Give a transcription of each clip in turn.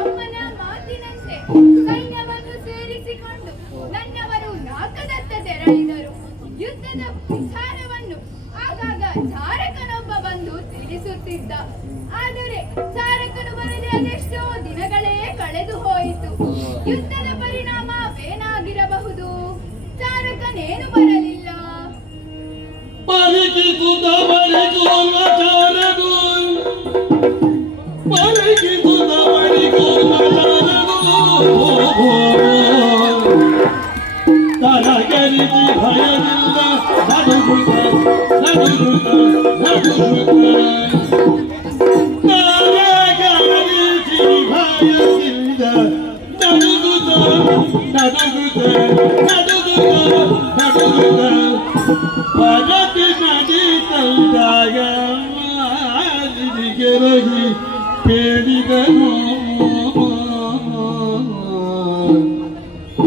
ಅಮ್ಮನ ಮಾತಿನಂತೆ ಸೈನ್ಯವನ್ನು ಸೇರಿಸಿಕೊಂಡು ನನ್ನವರು ನಾಲ್ಕದತ್ತ ತೆರಳಿದರು. ಯುದ್ಧದ ವಿಚಾರವನ್ನು ಆಗಾಗ ಚಾರಕನೊಬ್ಬ ಬಂದು ತಿಳಿಸುತ್ತಿದ್ದ. ಆದರೆ ಚಾರಕನು ಬರದೆ ಅದೆಷ್ಟೋ ದಿನಗಳೇ ಕಳೆದು ಹೋಯಿತು. ಯುದ್ಧದ ಪರಿಣಾಮವೇನಾಗಿರಬಹುದು? ಚಾರಕನೇನು ಬರಲಿಲ್ಲ.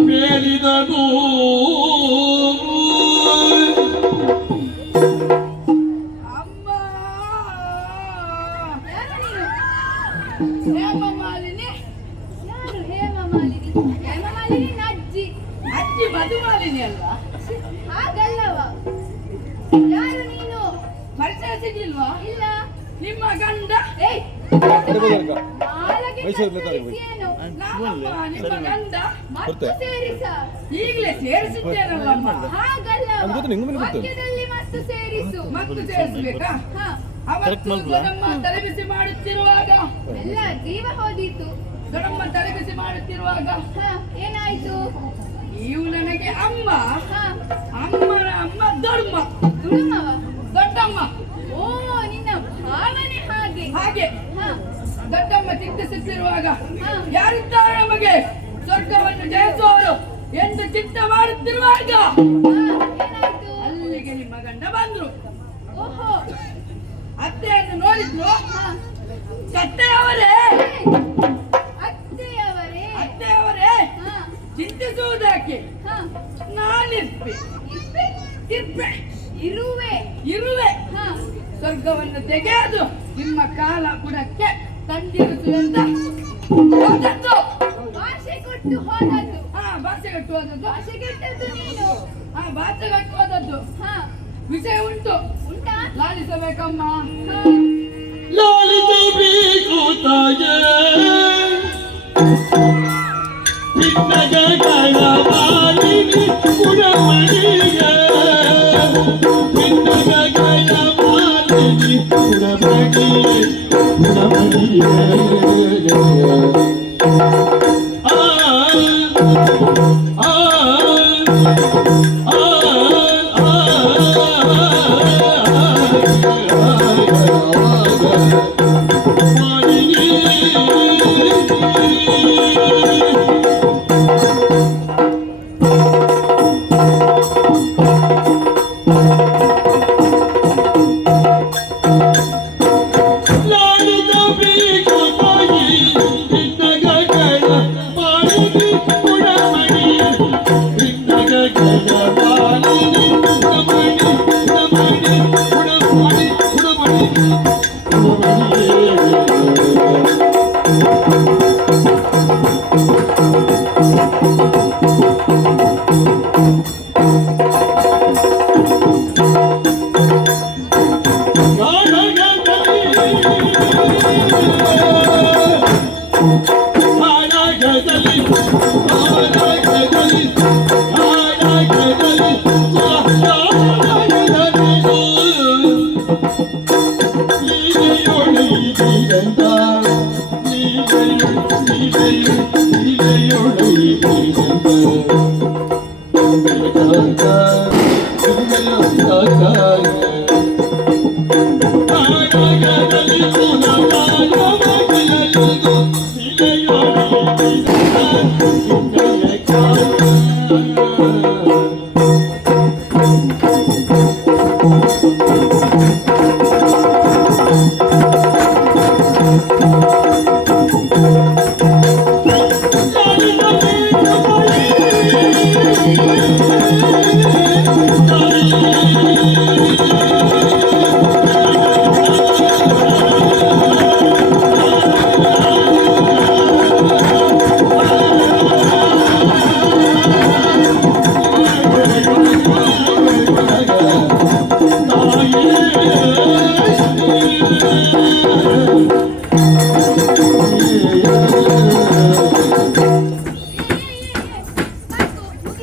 ಬೇಡಿದನು ಅಮ್ಮ ಹೇಮಮಾಲಿನಿ. ಯಾರು ಹೇಮಮಾಲಿನಿ? ಹೇಮಮಾಲಿನಿ ಅಜ್ಜಿ. ಅಜ್ಜಿ ಮಧುಮಾಲಿನಿ ಅಲ್ವಾ? ಹಾಗಲ್ಲವ. ಯಾರು ನೀನು? ಪರಿಚಯ ಸಿಗ್ಲಿಲ್ವಾ? ಇಲ್ಲ. ನಿಮ್ಮ ಗಂಡ? ಈಗಲೇ ಸೇರಿಸಿದ್ದೇನಲ್ಲ. ಹಾಗಲ್ಲ, ಮಧ್ಯದಲ್ಲಿ ಮತ್ತು ಸೇರಿಸು. ಮತ್ತು ಸೇರಿಸಬೇಕಾ? ನಮ್ಮ ತಲೆಬಿಸಿ ಮಾಡುತ್ತಿರುವಾಗ ಎಲ್ಲ ಜೀವ ಹೋದೀತು. ದೊಡ್ಡಮ್ಮ ತಲೆಬಿಸಿ ಮಾಡುತ್ತಿರುವಾಗ ಏನಾಯ್ತು? ನೀವು ನನಗೆ ಅಮ್ಮ, ಅಮ್ಮನ ಅಮ್ಮ ದೊಡ್ಡಮ್ಮ. ದುಡುಮವ ದೊಡ್ಡಮ್ಮ. ಓ, ನಿನ್ನ ಭಾವನೆ ಹಾಗೆ. ಹಾಗೆ ದೊಡ್ಡಮ್ಮ ಚಿಂತಿಸುತ್ತಿರುವಾಗ ಯಾರಿದ್ದಾರೆ ನಮಗೆ ಸ್ವರ್ಗವನ್ನು ಜಯಿಸುವವರು ಎಂದು ಚಿಂತೆ ಮಾಡುತ್ತಿರುವಾಗ ಅಲ್ಲಿಗೆ ನಿಮ್ಮ ಗಂಡ ಬಂದ್ರು. ಓಹೋ, ಅತ್ತೆಯನ್ನು ನೋಡಿದ್ರು. ಅತ್ತೆಯವರೇ, ಅತ್ತೆಯವರೇ, ಅತ್ತೆಯವರೇ, ಚಿಂತಿಸುವುದಕ್ಕೆ ನಾನಿರ್ಪೆ ಇರುವೆ ಇರುವೆ. ಸ್ವರ್ಗವನ್ನು ತೆಗೆದು ನಿಮ್ಮ ಕಾಲ ಬುಡಕ್ಕೆ ತಂದಿರುವುದು ಅಂತ ಹೋದದ್ದು. ಭಾಷೆ ಕೊಟ್ಟು ಹೋದದ್ದು. ಭಾಷೆ ಕಟ್ಟು ಹೋದದ್ದು. ಭಾಷೆ ಕೆಟ್ಟದ್ದು ನೀನು. ಭಾಷೆ ಕಟ್ಟು ಹೋದದ್ದು. ವಿಷಯ ಉಂಟು. ಉಂಟಾ? ಲಾಲಿಸಬೇಕಮ್ಮ. ಲಾಲಿಸಬೇಕು ತಾಯೇ ಪಿನ್ನಗಗಳ ಮಾಲಿನಿ ಗುಣಮಣಿಗೆ. ಪಿನ್ನಗಗಳ ಮಾಲಿನಿ ಗುಣಮಣಿಗೆ.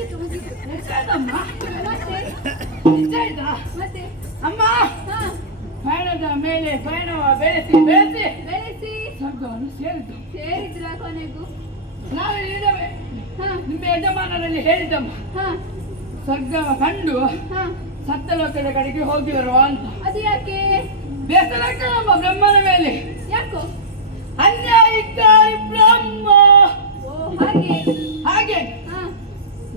ಮುಗ್ದಮ್ಮ? ಮತ್ತೆ ನಿಜ ಆಯ್ತಾ? ಮತ್ತೆ ಅಮ್ಮ ಹಾ ಪಯಣದ ಮೇಲೆ ಪಯಣವ ಬೆಳೆಸಿ ಬೆಳೆಸಿ ಬೆಳೆಸಿ ಸ್ವರ್ಗವನ್ನು ಸೇರಿದ್ದು. ಸೇರಿದ್ರ ಕೊನೆಗೂ ನಾವು ಇಲ್ಲವೇ ಹಾ ನಿಮ್ಮ ಯಜಮಾನರಲ್ಲಿ ಹೇಳಿದ್ದಮ್ಮ, ಹಾ ಸ್ವರ್ಗವ ಕಂಡು ಹಾ ಸತ್ತ ಲೋಕದ ಕಡೆಗೆ ಹೋಗಿ ಬರುವ ಅಂತ. ಅದು ಯಾಕೆ? ಬೇಸರಕ್ಕೆ ನಮ್ಮ ಬ್ರಹ್ಮನ ಮೇಲೆ ಯಾಕೋ? ಅನ್ಯಾಯಿಕಾರಿ ಬ್ರಹ್ಮ. ಓ ಹಾಗೆ. ಹಾಗೆ ಹಾ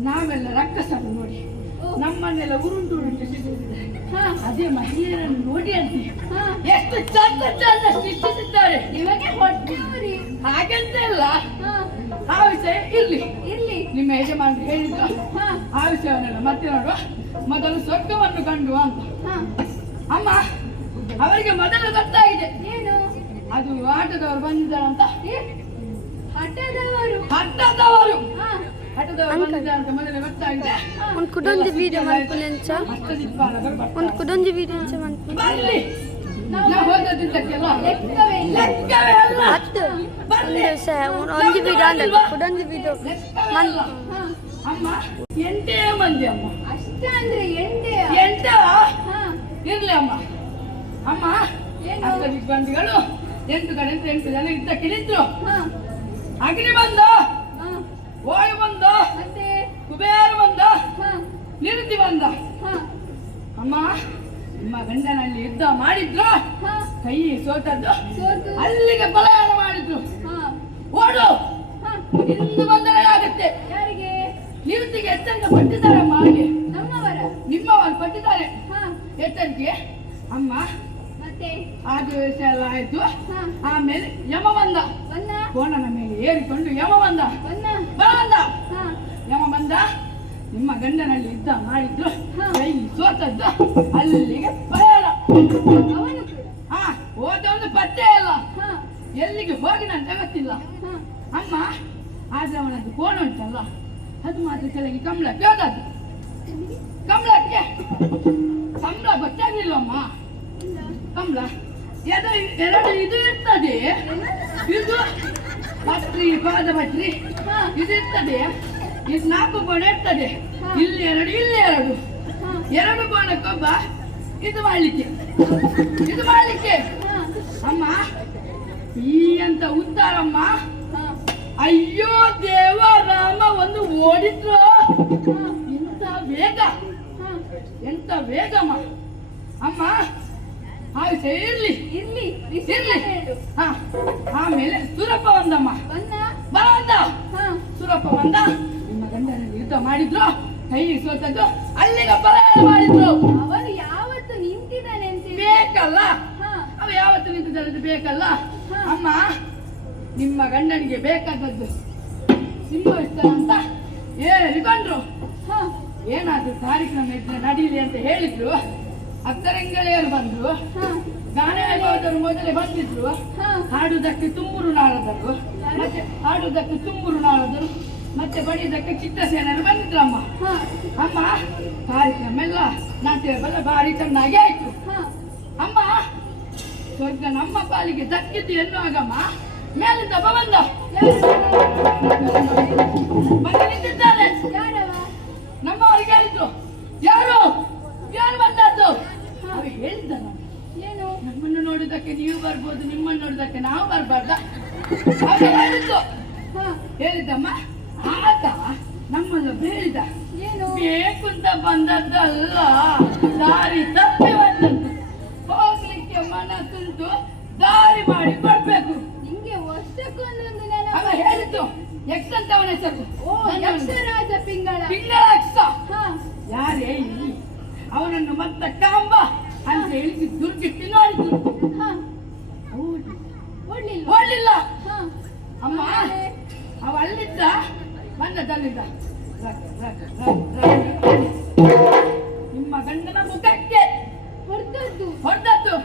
ನಾವೆಲ್ಲ ರಕ್ಕಸರು ನೋಡಿ ಓ ನಮ್ಮನ್ನೆಲ್ಲ ಉರುಂಟು ಉರುಂಟು ಸೃಷ್ಟಿಸಿದ್ದಾರೆ. ಹಾ ಅದೇ ಮಹಿಳೆಯರನ್ನು ನೋಡಿ ಅಂತೆ ಹಾ ಎಷ್ಟು ಚಂದ ಚಂದ ಸೃಷ್ಟಿಸಿದ್ದಾರೆ. ನಿಮಗೆ ಹೊಟ್ಟೆವರಿ. ಹಾಗಂತೆಲ್ಲ ಹಾ ಆ ವಿಷಯ ಇರ್ಲಿ. ಇರ್ಲಿ. ನಿಮ್ಮ ಯಜಮಾನರು ಹೇಳಿದ್ರು ಹಾ ಆ ವಿಷಯವನ್ನೆಲ್ಲ ಮತ್ತೆ ನೋಡುವ. ಮೊದಲು ಸ್ವರ್ಗವನ್ನು ಕಂಡು ಅಂತ. ಹಾ ಅಮ್ಮ ಅವರಿಗೆ ಮೊದಲು ಗೊತ್ತಾಗಿದೆ ಏನು? ಅದು ಆಟದವರು ಬಂದಿದ್ದಾರಂತ. ಹಠದವರು. ಹಠದವರು ಹಾ ಹಠದವರು ಬಂದಿದ್ದಾರಂತ ಮೊದಲೇ ಗೊತ್ತಾಗಿದೆ. ಒಂದು ಕುಡೊಂದು ವೀಡಿಯೋ ಮಾಡ್ಕೊನೆಂಚ ಅಷ್ಟದಿಪ್ಪಾಲಕರು ಒಂದು ಬರ್ತಾರೆ. ಕುಡೊಂದು ವೀಡಿಯೋ ಎಂಚ ಮಾಡ್ಕೊನೆ ಬರ್ಲಿ ನಾವು ಹೋದದ್ದಕ್ಕೆಲ್ಲ ಲೆಕ್ಕವೇ ಇಲ್ಲ. ಲೆಕ್ಕವೇ ಅಲ್ಲ. ಹತ್ತು ಬರ್ಲಿ. ಒಂದು ವೀಡಿಯೋ ಅಂದ್ರೆ ಕುಡೊಂದು ವೀಡಿಯೋ ಲೆಕ್ಕವೇ ಅಲ್ಲ. ಹಾ ಅಮ್ಮ ಎಂಟೇ ಮಂದಿ ಅಮ್ಮ. ಅಷ್ಟ ಅಂದ್ರೆ ಎಂಟೆಯ? ಎಂಟ ಹಾ ಇರ್ಲಿ ಅಮ್ಮ. ಅಮ್ಮ ಏನು? ಅಷ್ಟದಿಬ್ಬಂದಿಗಳು 8 ಕಡೆ 8 ಜನ ಇದ್ದಕ್ಕೆ ನಿಂತ್ರು. ಹಾ ಅಗ್ನಿ ಬಂದ, ಹಾ ವಾಯು ಬಂದ, ಮತ್ತೆ ಕುಬೇರ ಬಂದ, ಹಾ ನಿರುತಿ ಬಂದ. ಹಾ ಅಮ್ಮ ನಿಮ್ಮ ಗಂಡನಲ್ಲಿ ಯುದ್ಧ ಮಾಡಿದ್ರು, ಹಾ ಕೈ ಸೋತದ್ದು, ಸೋತು. ಅಲ್ಲಿಗೆ ಪಲಾಯನ ಮಾಡಿದ್ರು. ಹಾ ಓಡು ಹಾ ಇಂದು ಬಂದರೆ ಆಗುತ್ತೆ. ಯಾರಿಗೆ? ನಿರುತಿಗೆ ಎಚ್ಚರಿಕೆ ಪಟ್ಟಿದ್ದಾರಮ್ಮ. ಹಾಗೆ ನಮ್ಮವರ. ನಿಮ್ಮವರು ಪಟ್ಟಿದ್ದಾರೆ ಹಾ ಎಚ್ಚರಿಕೆ. ಅಮ್ಮ ಮತ್ತೆ ಆ ದಿವಸ ಎಲ್ಲ ಆಯ್ತು. ಹಾ ಆಮೇಲೆ ಯಮ ಬಂದ, ಬನ್ನ ಕೋಣನ ಮೇಲೆ ಏರಿಕೊಂಡು ಯಮ ಬಂದ ಬನ್ನ. ಬಂದ. ಹಾ ಯಮ ಬಂದ, ನಿಮ್ಮ ಗಂಡನಲ್ಲಿ ಯುದ್ಧ ಮಾಡಿದ್ರು, ಹಾ. ಕೈ ಸೋತದ್ದು, ಅಲ್ಲಿಗೆ ಪ್ರಯಾಣ. ಅವನು ಕೂಡ. ಹಾ ಹೋದವನು ಪತ್ತೆ ಇಲ್ಲ, ಹಾ ಎಲ್ಲಿಗೆ ಹೋಗಿನಂತ ಗೊತ್ತಿಲ್ಲ. ಹಾ ಅಮ್ಮ ಆದ್ರೆ ಅವನದ್ದು ಕೋಣ ಉಂಟಲ್ಲ, ಅದು ಮಾತ್ರ ಕೆಳಗೆ ಕಮಲಕ್ಕೆ ಹೋದದ್ದು. ಕಮಲಕ್ಕೆ ಕಮಲ ಗೊತ್ತಾಗ್ಲಿಲ್ಲಮ್ಮ. ಇಲ್ಲ. ಕಮಲ ಎರಡು ಇದು ಇರ್ತದೆ. ಇದು ಪತ್ರಿ ಪಾದ ಪತ್ರಿ ಹಾ ಇದು ಇರ್ತದೆ. ಇದು 4 ಕೋಣ ಇರ್ತದೆ. ಹಾ. ಇಲ್ಲಿ 2 ಇಲ್ಲಿ 2 ಹಾ 2 ಕೋಣಕ್ಕೊಬ್ಬ ಇದು ಮಾಡ್ಲಿಕ್ಕೆ ಇದು ಮಾಡ್ಲಿಕ್ಕೆ. ಹಾ ಅಮ್ಮ ಈ ಅಂತ ಉತ್ತಾರಮ್ಮ. ಹಾ ಅಯ್ಯೋ ದೇವ ರಾಮ ಒಂದು ಓಡಿದ್ರು. ಹಾ ಎಂತ ವೇಗ, ಹಾ ಎಂತ ವೇಗಮ್ಮ. ಅಮ್ಮ ಆ ವಿಷಯ ಇರ್ಲಿ ಇರ್ಲಿ. ಇರ್ಲಿ. ಹೇಳು. ಹಾ ಆಮೇಲೆ ಸುರಪ್ಪ ಬಂದಮ್ಮ. ಬನ್ನ. ಬಂದ ಹಾ ಸುರಪ್ಪ ಬಂದ, ನಿಮ್ಮ ಗಂಡನಲ್ಲಿ ಯುದ್ಧ ಮಾಡಿದ್ರು, ಕೈ ಸೋತದ್ದು, ಅಲ್ಲಿಗೆ ಪಲಾಯನ ಮಾಡಿದ್ರು. ಅವನು ಯಾವತ್ತು ನಿಂತಿದ್ದಾನೆ ಅಂತ ಹೇಳಿ. ಬೇಕಲ್ಲ ಹಾ ಅವ ಯಾವತ್ತು ನಿಂತಿದ್ದಾನೆ ಬೇಕಲ್ಲ. ಹಾ. ಅಮ್ಮ ನಿಮ್ಮ ಗಂಡನಿಗೆ ಬೇಕಾದದ್ದು ಸಿಂಹವಿಸ್ತಾರ ಅಂತ ಹೇಳಿಕೊಂಡ್ರು. ಹಾ ಏನಾದ್ರು ಕಾರ್ಯಕ್ರಮ ಇದ್ರೆ ನಡೀಲಿ ಅಂತ ಹೇಳಿದ್ರು. ಅಕ್ಕರಂಗೆಳೆಯರು ಬಂದ್ರು, ಹಾ ಗಾನ ವೈಭವದವರು ಮೊದಲೇ ಬಂದಿದ್ರು. ಹಾ ಹಾಡುವುದಕ್ಕೆ ತುಂಬೂರು ನಾಳದರು, ಮತ್ತೆ ಹಾಡುವುದಕ್ಕೆ ತುಂಬೂರು ನಾಳದರು, ಮತ್ತೆ ಬಡಿಯುವುದಕ್ಕೆ ಚಿತ್ರಸೇನರು ಬಂದಿದ್ರಮ್ಮ. ಹಾ ಅಮ್ಮ ಕಾರ್ಯಕ್ರಮ ಎಲ್ಲ ನಾಟ್ಯ ಬಲ್ಲ ಭಾರಿ ಚೆನ್ನಾಗಿ ಆಯ್ತು. ಹಾ ಅಮ್ಮ ಸ್ವರ್ಗ ನಮ್ಮ ಪಾಲಿಗೆ ದಕ್ಕಿದ್ದು ಎನ್ನುವಾಗಮ್ಮ ಮೇಲಿಂದ ಬಂದ ಬಂದು ನಿಂತಿದ್ದಾನೆ. ಯಾರವ? ನಮ್ಮವರಿಗೆ ಹೇಳಿದ್ರು, ಯಾರು ಯಾರು ಬಂದದ್ದು? ಅವ ಹೇಳಿದ್ದ ಏನು? ನಮ್ಮನ್ನು ನೋಡುವುದಕ್ಕೆ ನೀವು ಬರ್ಬೋದು, ನಿಮ್ಮನ್ನು ನೋಡುವುದಕ್ಕೆ ನಾವು ಬರ್ಬಾರ್ದ? ಅವ ಹೇಳಿದ್ದು ಹಾ ಹೇಳಿದ್ದಮ್ಮ. ಆತ ನಮ್ಮನ್ನು ಬೇಡಿದ, ಏನು? ಬೇಕು ಅಂತ ಬಂದದ್ದಲ್ಲ, ದಾರಿ ತಪ್ಪಿ ಬಂದದ್ದು. ಹೋಗ್ಲಿಕ್ಕೆ ಮನಸ್ಸುಂಟು, ದಾರಿ ಮಾಡಿ ಕೊಡ್ಬೇಕು. ನಿಂಗೆ ವರ್ಷಕ್ಕೊಂದೊಂದು ಅವ ನೆನಪು. ಹೇಳಿದ್ದು ಯಕ್ಷ ಅಂತ ಅವನ ಹೆಸರು. ಓ ಯಕ್ಷರಾಜ ಪಿಂಗಳ. ಪಿಂಗಳ ಯಕ್ಷ. ಹಾ ಯಾರೇ ಇಲ್ಲಿ ಅವನನ್ನು ಮತ್ತ ಕಾಂಬ ಅಂತ ಹೇಳಿಸಿ ದುರ್ಗಿಟ್ಟು ನೋಡಿದ್ರು. ಹಾ ಓಡ್ಲಿಲ್ಲ. ಹಾ ಅಮ್ಮ ಆಮೇಲೆ? ಅವ ಅಲ್ಲಿದ್ದ ಬಂದದಲ್ಲಿದ್ದ ನಿಮ್ಮ ಗಂಡನ ಮುಖಕ್ಕೆ ಹೊಡೆದದ್ದು. ಹೊಡೆದದ್ದು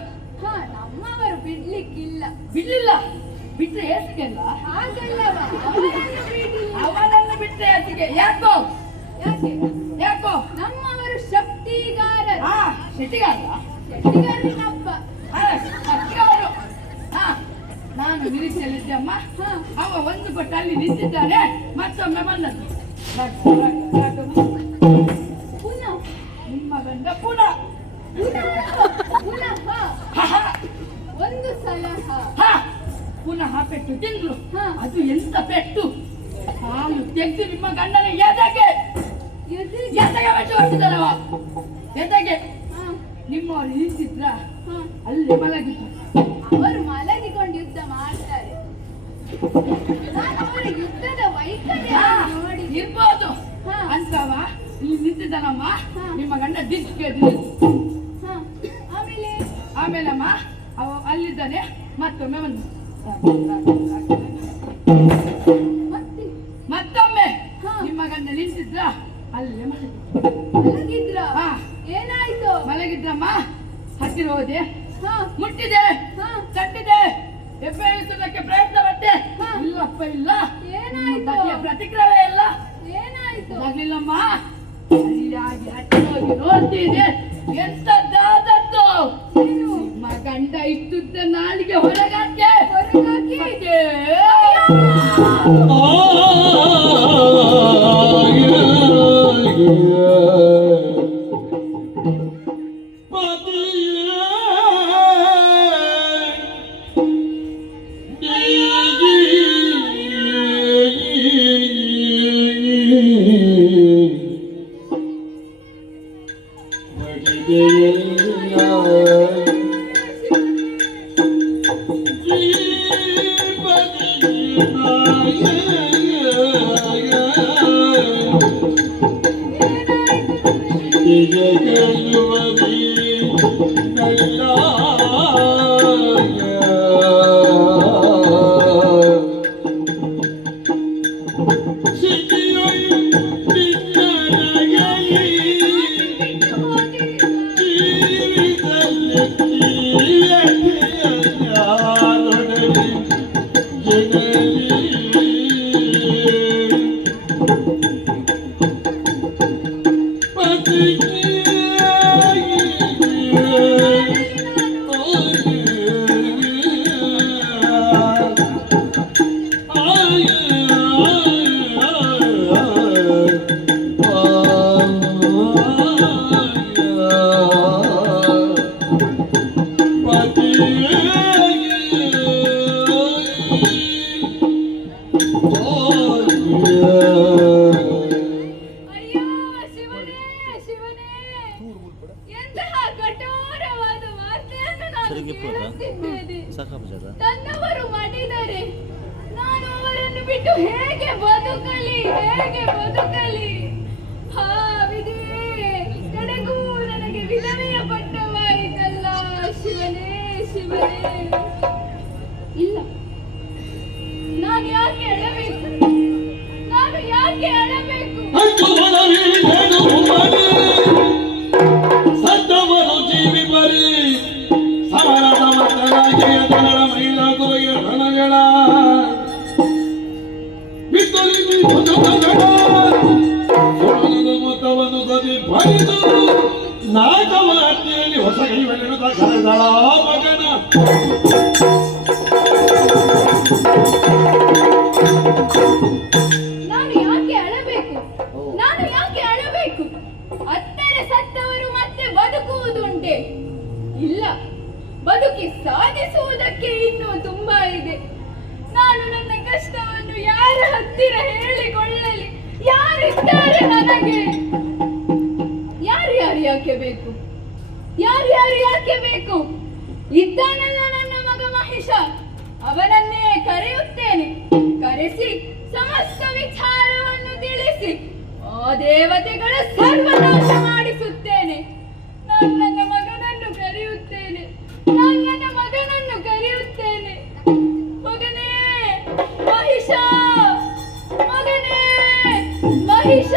ಹಾ, ನಮ್ಮವರು ಬಿಡ್ಲಿಕ್ಕಿಲ್ಲ. ಬಿಡ್ಲಿಲ್ಲ. ಬಿಟ್ರೆ ಏಸಿಗೆಲ್ಲ ಹಾಗಲ್ಲವ, ಅವರನ್ನು ಬಿಡ್ಲಿಲ್ಲ. ಅವನನ್ನು ಬಿಟ್ರೆ ಏಸಿಗೆ. ಯಾಕೋ ಯಾಕೆ? ಯಾಕೋ? ನಮ್ಮವರು ಶಕ್ತಿಗಾರರು. ಹಾ, ಶೆಟ್ಟಿಗಾರ. ಶಕ್ತಿಗಾರನಪ್ಪ. ಶಕ್ತಿಗಾರರು. ಹಾ, ನಾನು ನಿರೀಕ್ಷೆಯಲ್ಲಿದ್ದೆ ಅಮ್ಮ. ಅವ ಒಂದು ಕೊಟ್ಟು ಅಲ್ಲಿ ನಿಂತಿದ್ದಾನೆ. ಮತ್ತೊಮ್ಮೆ ಬಂದದ್ದು. ಪುನಃ ನಿಮ್ಮ ಗಂಡ ಪುನಃ ಪುನಃ ಒಂದು ಸಲಹ. ಪುನಃ ಪೆಟ್ಟು ತಿಂದ್ರು. ಹಾ. ಅದು ಎಂತ ಪೆಟ್ಟು? ಹಾಲು ತೆಗೆದು ನಿಮ್ಮ ಗಂಡನ ಎದೆಗೆ ಪೆಟ್ಟು ಹೊಟ್ಟಿದ್ದಾರವ. ಎದೆಗೆ. ನಿಮ್ಮವರು ನಿಂತಿದ್ರ ಅಲ್ಲಿ ಮಲಗಿದ್ರು. ಅವರು ಮಲಗಿಕೊಂಡು ಯುದ್ಧ ಮಾಡ್ತಾರೆ. ನಾನು ಅವರ ಯುದ್ಧದ ವೈಖರಿ ನೋಡಿ ಇರ್ಬೋದು ಹಾ. ಅಂತವ ನೀವು ನಿಂತಿದ್ದಾನಮ್ಮ. ಹಾ. ನಿಮ್ಮ ಗಂಡ ದಿಕ್ಕಿಗೆ ಆಮೇಲೆ ಆಮೇಲಮ್ಮ ಅವ ಅಲ್ಲಿದ್ದಾನೆ. ಮತ್ತೊಮ್ಮೆ ಬಂದು ಮತ್ತೆ ಮತ್ತೊಮ್ಮೆ ಹಾ. ನಿಮ್ಮ ಗಂಡ ನಿಂತಿದ್ರ ಅಲ್ಲೇ ಮಲಗಿದ್ರ. ಹಾ. ಏನಾಯ್ತು? ಮಲಗಿದ್ರಮ್ಮ. ಹತ್ತಿರ ಹೋದೆ. ಹಾ. ಮುಟ್ಟಿದೆ. ಹಾ. ತಟ್ಟಿದೆ. ಎಬ್ಬಿಸುವುದಕ್ಕೆ ಪ್ರಯತ್ನ ಪಟ್ಟೆ. ಹಾ. ಇಲ್ಲಪ್ಪ ಇಲ್ಲ. ಏನಾಯ್ತು? ಬಗೆಯ ಪ್ರತಿಕ್ರಿಯೆ ಇಲ್ಲ. ಏನಾಯ್ತು? ಆಗ್ಲಿಲ್ಲಮ್ಮ. ಸರಿಯಾಗಿ ಹತ್ತಿರ ಹೋಗಿ ನೋಡ್ತೀನಿ. ಎಂತದ್ದಾದದ್ದು? ಏನು? ನಿಮ್ಮ ಗಂಡ ಇಟ್ಟುದ್ದ ನಾಲಿಗೆ ಹೊರಗಾಕೆ ಹೊರಗಾಕಿ ಅಯ್ಯೋ ಶಿವನೇ, ಶಿವನೇ, ಎಂತಹ ಕಠೋರವಾದ ವಾರ್ತೆಯನ್ನು ನಾನು ಕೇಳುತ್ತಿದ್ದೇನೆ. ತನ್ನವರು ಮಡಿದರೆ ನಾನು ಅವರನ್ನು ಬಿಟ್ಟು ಹೇಗೆ ಬದುಕಲಿ, ಹೇಗೆ ಬದುಕಲಿ? ಹಾ ವಿಧಿ, ಕಡೆಗೂ ನನಗೆ ವಿಧವೆಯ ಪಟ್ಟವಾಯಿತಲ್ಲ. ಶಿವನೇ, ಶಿವನೇ, ಇಲ್ಲ, ನಾನು ಯಾಕೆ ಅಳಬೇಕು? ನಾನು ಯಾಕೆ ಅಳಬೇಕು? ಸತ್ತವರು ಜೀವಿ ಬರಿ ಸಮರದ ಮತಗಳ ಮಹಿಳಾ ಗುರುಗೆ ರಣಗಳ ಬಿತ್ತಲಿ ಮೊತ್ತವನ್ನು ಗದಿ ಬರಿದು ನಾಗವಾತಿಯಲ್ಲಿ ಹೊಸ ಕೈವೆಳೆದ ಕರೆದಳ ಮಗನ ನಾನು ಯಾಕೆ ಅಳಬೇಕು? ನಾನು ಯಾಕೆ ಅಳಬೇಕು? ಅತ್ತರೆ ಸತ್ತವರು ಮತ್ತೆ ಬದುಕುವುದುಂಟೆ? ಇಲ್ಲ, ಬದುಕಿ ಸಾಧಿಸುವುದಕ್ಕೆ ಇನ್ನೂ ತುಂಬಾ ಇದೆ. ನಾನು ನನ್ನ ಕಷ್ಟವನ್ನು ಯಾರ ಹತ್ತಿರ ಹೇಳಿಕೊಳ್ಳಲಿ? ಯಾರಿದ್ದಾರೆ ನನಗೆ? ಯಾರು ಯಾಕೆ ಬೇಕು? ಯಾರು ಯಾಕೆ ಬೇಕು? ಇದ್ದಾನಲ್ಲ ನನ್ನ ಮಗ ಮಹೇಶ, ಅವನನ್ನೇ ಕರೆಯುತ್ತೇನೆ. ಕರೆಸಿ ಸಮಸ್ತ ವಿಚಾರವನ್ನು ತಿಳಿಸಿ ಆ ದೇವತೆಗಳ ಸರ್ವನಾಶ ಮಾಡಿಸುತ್ತೇನೆ. ನಾನು ನನ್ನ ಮಗನನ್ನು ಕರೆಯುತ್ತೇನೆ. ನಾನು ನನ್ನ ಮಗನನ್ನು ಕರೆಯುತ್ತೇನೆ. ಮಗನೇ ಮಹಿಷ, ಮಗನೇ ಮಹಿಷ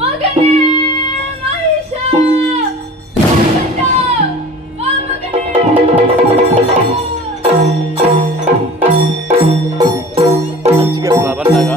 ಮಗನೇ ಮಹಿಷ ಮಹಿಷ, ಬಾ ಮಗನೇ. ಹಂಚಿಗೆ ಬಂದಾಗ